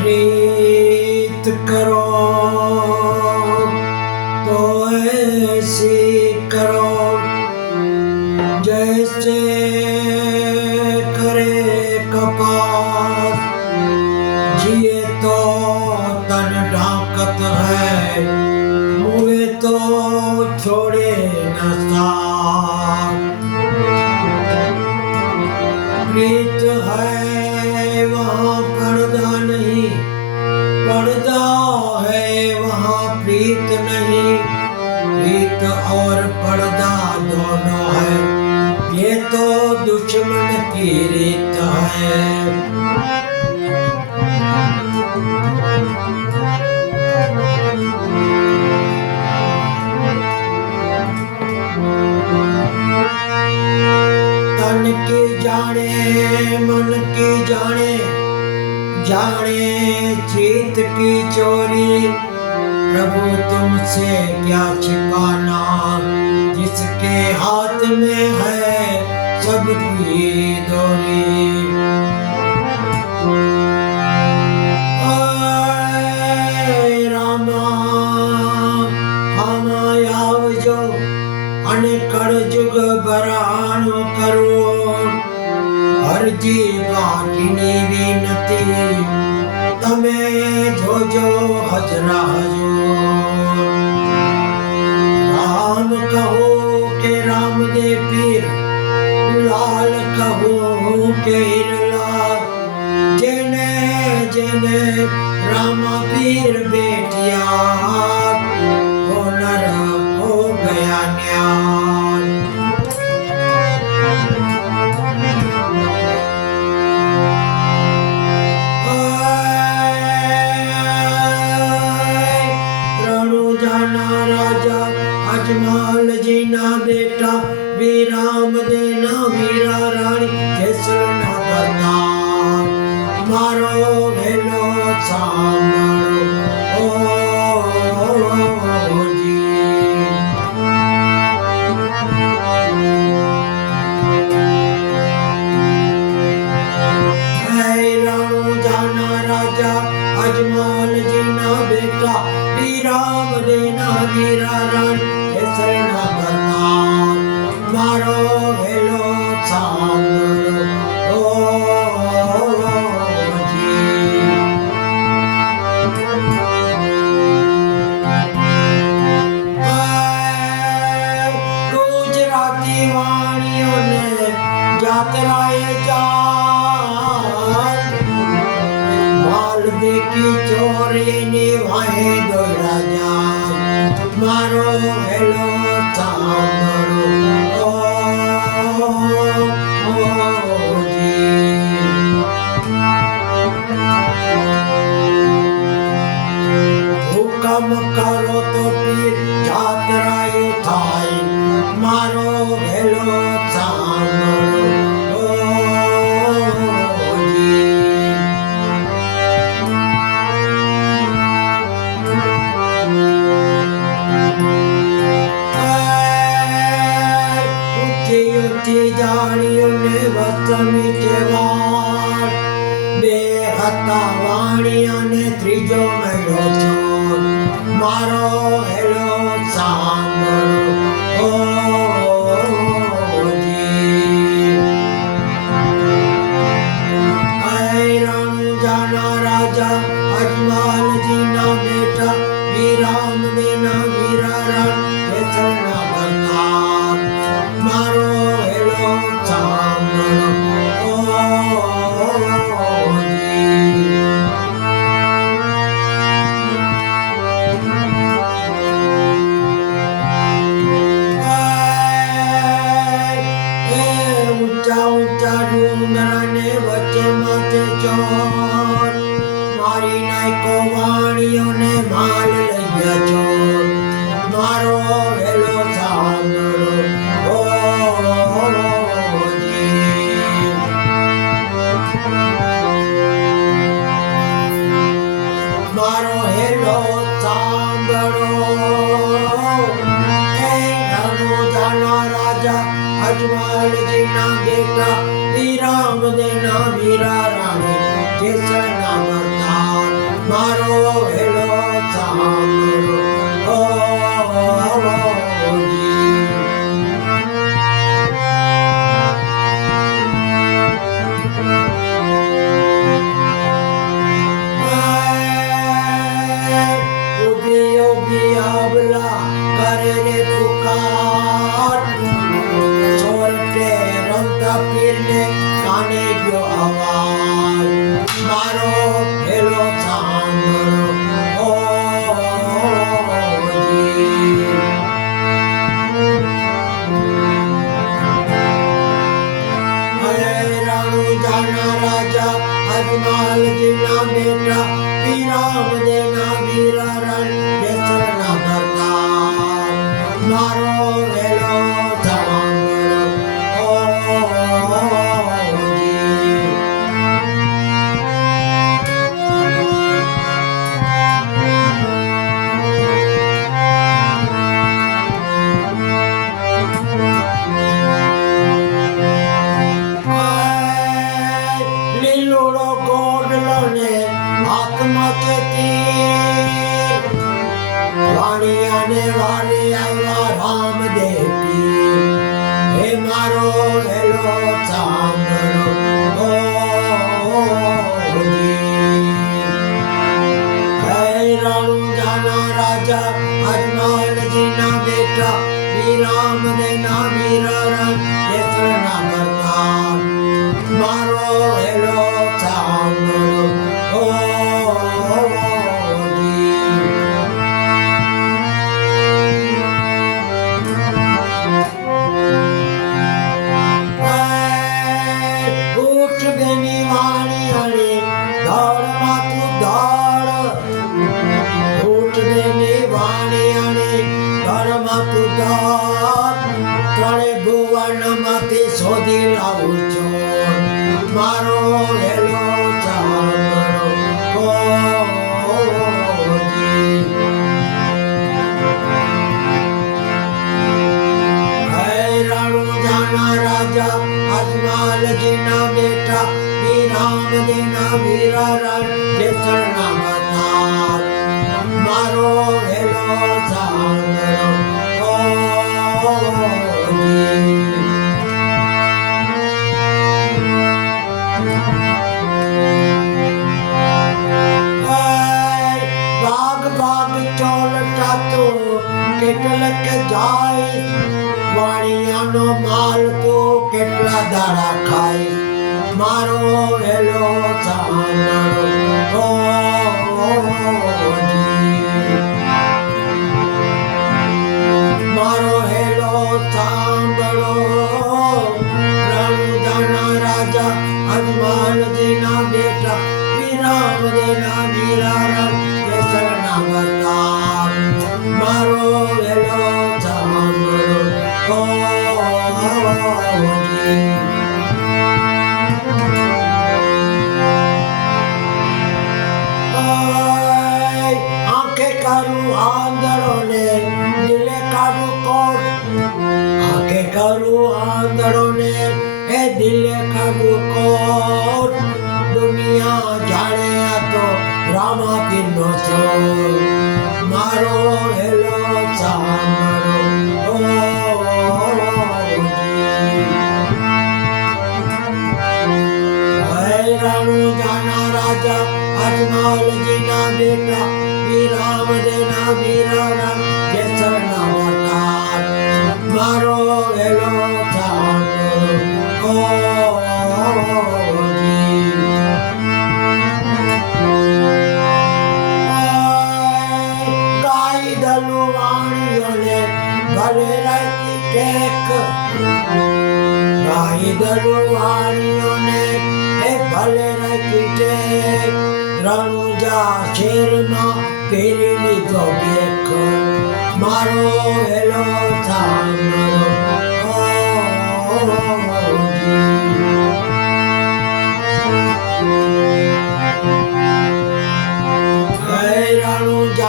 प्रीत करो तो ऐसी करो जैसे करे कपास, जिए तो तन ढाकत है, मुए तो छोड़े न साथ। प्रीत है वहाँ पर्दा नहीं, पर्दा है वहाँ प्रीत नहीं। प्रीत और पर्दा दोनों है, ये तो दुश्मन की रीत है। तन की जाने मन की जाने, जाने चीत की चोरी। प्रभु तुमसे क्या छिपाना, जिसके हाथ में है सबकी डोरी। ओए रामा हमाय आवजो, અને કળજુગ ભરાણો કરો, અરજી બાકીની વિનતી, તમે જોજો હજરા હજુર। રામ કહો કે રામદેવ પીર, લાલ કહો કે હીરલાલ, જેને જેને રામા પીર બેઠિયા, वो नर हो गया न्याय। रणु जाना राजा अजमल जी ना बेटा, वीराम देना वीरा रानी केसर ना बरदान। मारो भेलो सांभळो ओ जी। रणु जाना राजा अजमल जी ना बेटा, वीराम देना वीरा रानी केसर ना बरदान। मारो भेलो सांभळो ओ जी। गुजराती वाणियों ने यात्राए जान, माल देखी चोरी निभाए दौड़ा जान। मारो हेलो सांभळो ओ जी। हुकम करो तो पीर यात्रायो थाय, मारो भेलो सांभळो ओ जी। ऊंची ऊंची जाड़ियों ने वसमी जवान, बेहता वाणिया ने त्रीजो महीनो छोड़। मारो हेलो सांभळो ओ जी। रणु जाना राजा अजमल जी ना बेटा, वीराम देना वीरा रानी केसर ना बरदान। मारो हेलो सांभळो ओ जी। મારો હેલો સાંભળો હે રણુજાના રાજા અજમલજીના બેટા વિરામ દેના વીરા રાણી કેસરના વરદાન મારો હેલો સાંભળો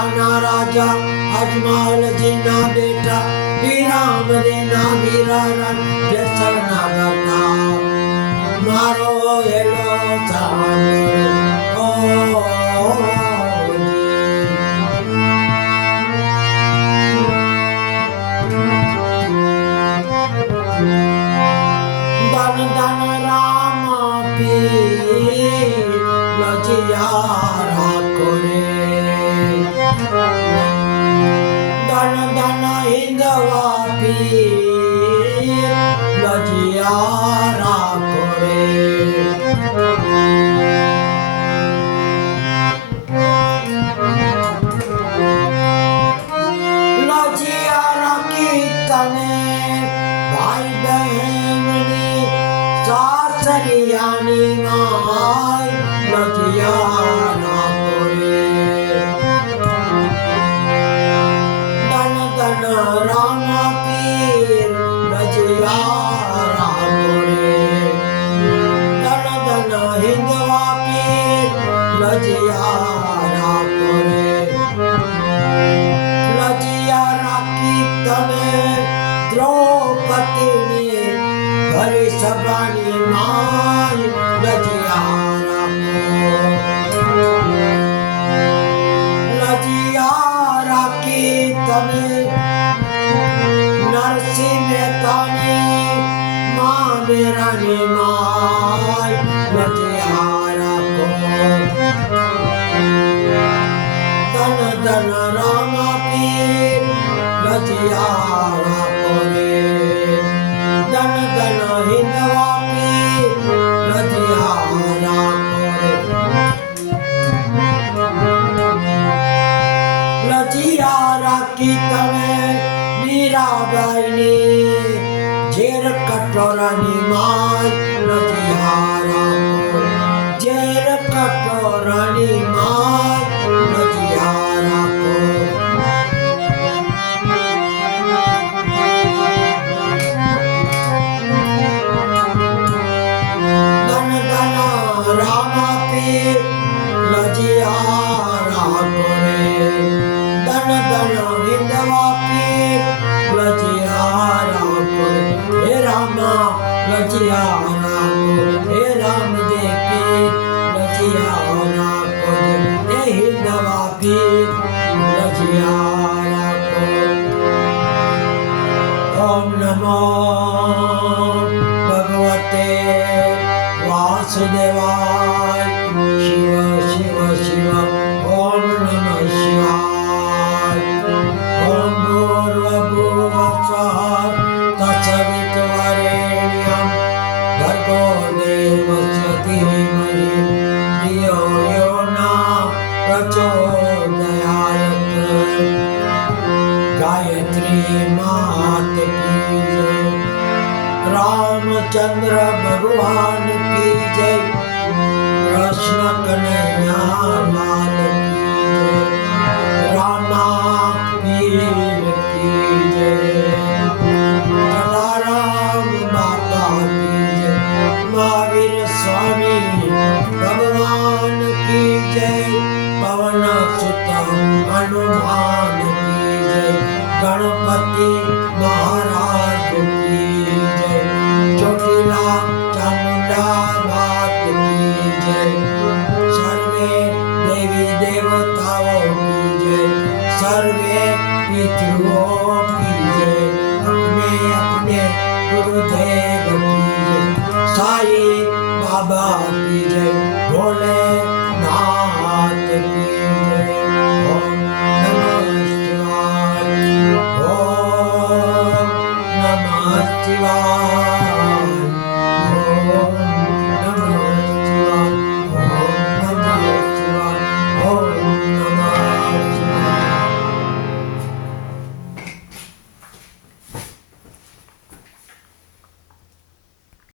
जाना राजा अजमल जी ना बेटा वीराम देना वीरा रण जैसा नगरना मारो हेलो सामने धन धन राम पीर लजियारा कोरे धन धन हिंदवा पीर लजियारा कोरे लजियारा कीर्तने भाई बहन सासरियानी माय लजियारा कोरे धन धन राम पीर लजियारा कोरे धन धन हिंदवा पीर लजियारा कोरे लजियारा कीर्तने द्रौपदी ने भरी सभानी माय लजियारा लजियारा कीर्तने नरसिंह मेहता ने माँ मेरा ने माय लजियारा को धन धन राम पीर लजियारा कोरे धन धन हिंदवा पीर लजियारा कोरे लजियारा कीर्तने मीराबाई ने झेर कटोरानी माय लजियारा को झेर कटोरानी माय लजियारा को धन धन राम पीर लजियारा कोरे धन धन हिंदवा पीर लजियारा कोरे हे रामा लजियारा को हे राम देवी लजियारा को हे हिंदवा पीर लजियारा को ओम नमो भगवते वासुदेवाय शिव शिव शिव ओम नमः शिवाय ओम भूर्भुवस्सुः तत्सवितुर्वरेण्यं भर्गो देवस्य धीमहि धियो यो न प्रचोदयात् गायत्री मात की जय रामचंद्र भगवान की जय कृष्ण कन्हैया लाल की जय रामा पीर की जय राम बाबा की जय महावीर स्वामी भगवान की जय पवन सुत हनुमान की जय गणपति महाराज की जय चोटिला चामुंडा मात की जय सर्वे देवी देवताओं की जय सर्वे पितरों की जय अपने अपने गुरुदेव की जय साईं बाबा